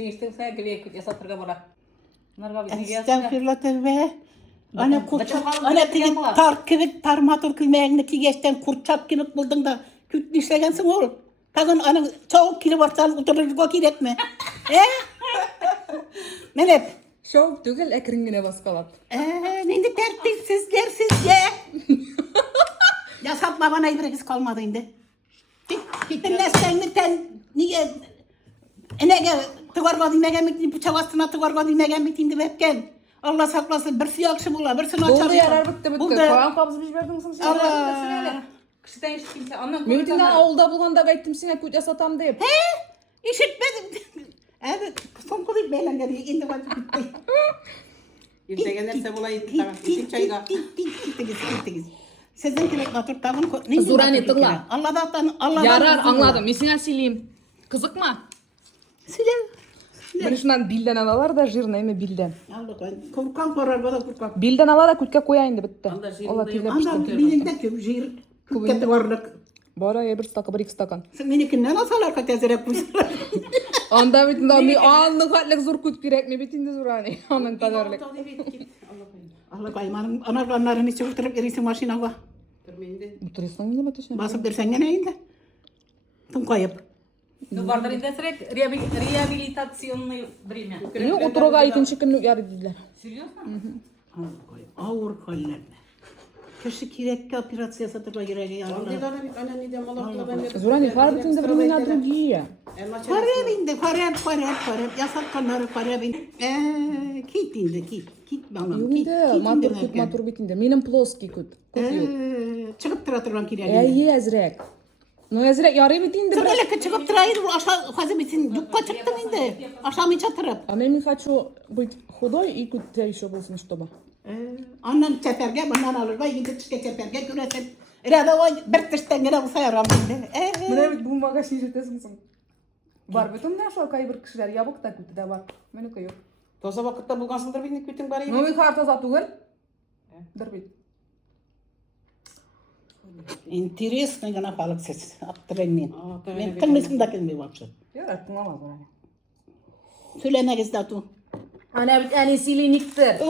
Seçtim sen Gülüya yasatırga bırak. Narga bizim Estağfirullah tövbe. Ana kurçak, ana tigi tar kibik tarmatır kümeğini kigeçten kurçak kibik buldun da küt işlegensin oğlum. Tagın ana çoğuk kili varsan otururga kirek mi? Melep. Şov tügel ekringine baskalat. Nindi tertipsizler sizce. Yasatmagan әйберегез kalmadı indi. Gittin nesleğini ten niye enege tıvarga dimegen bitti bıçak astına tıvarga dimegen bitti indi hepken. Allah saklasın birisi yakışı bula birisini açar. Oldu yarar bitti. Koyan kabızı bir verdin sen. Allah. Kıştan hiç kimse anlam. Mümkün avulda bulganda gaytım sine kut yasatam deyip. İşitmedim. Evet, son kolayıp beyler geliyor. İndi var bitti. İrtegenlerse bulayı tamam. İçim çayga. Gittiniz. Sizin kirek batır tağın Zurani tıkla. Allah'dan Yarar anladım. Mesine sileyim. Kızık mı? Sile. Ben şundan bilden alalar da jırna eme bilden. Allah koy. Korkan korar bana korkan. Bilden ala da kutka koyayım da bitti. Allah tüyle Anda bilinde köp jir. Köpkete varlık. Bara bir staka bir iki stakan. Sen menikinden asalar katezere kuzlar. Anda bitin da mi anlık hatlık zor kut pirek mi bitin de zurani. Aman kadarlık. Allah koy. Anarlarının içi oturup erisin maşina var. Oturuyorsan ne batışın? Basıp dersen gene indi. Tüm koyup. Duvarlar inde sürekli rehabilitasyonunu время. Ne oturuğa ikinci gün yarı dediler. Серьезно? Ağır haller. Keşke kirekli operация satırma gereği ya. Zurani far bitin de времена другие. Farep. Yasak kanları farep indi. Kit indi, kit bana. Yumde matur bitinde. Benim ploski kut. Çıkıp tıratırlan kireği. İyi ezrek. No ezrek yarı bitinde. Çıkıp çıkıp tırayır, aşağı fazla bitsin. Yukka çıktım indi. Aşağı mı çatırıp. А я не хочу быть худой и кут еще болсын, чтобы. Annen çeperge, bundan alır. Vay gidip çıkı çeperge, güresin. Rada o bir tıştan gene olsa yaram indi. Mene bit bu magasin jetesin. Var bütün ne aşağı kayıp kişiler yabık da kutu da var. Mene koyuyor. Toza vakitte bulgansındır bindik bütün bari. No mi karta zatugel. Darbit. Интересно, gana balık ses. Attırayım. Ben tanrısım da kelime var. Ya attın ama bana. Söyle ne gezdi atu. Ana bit anisiliktir.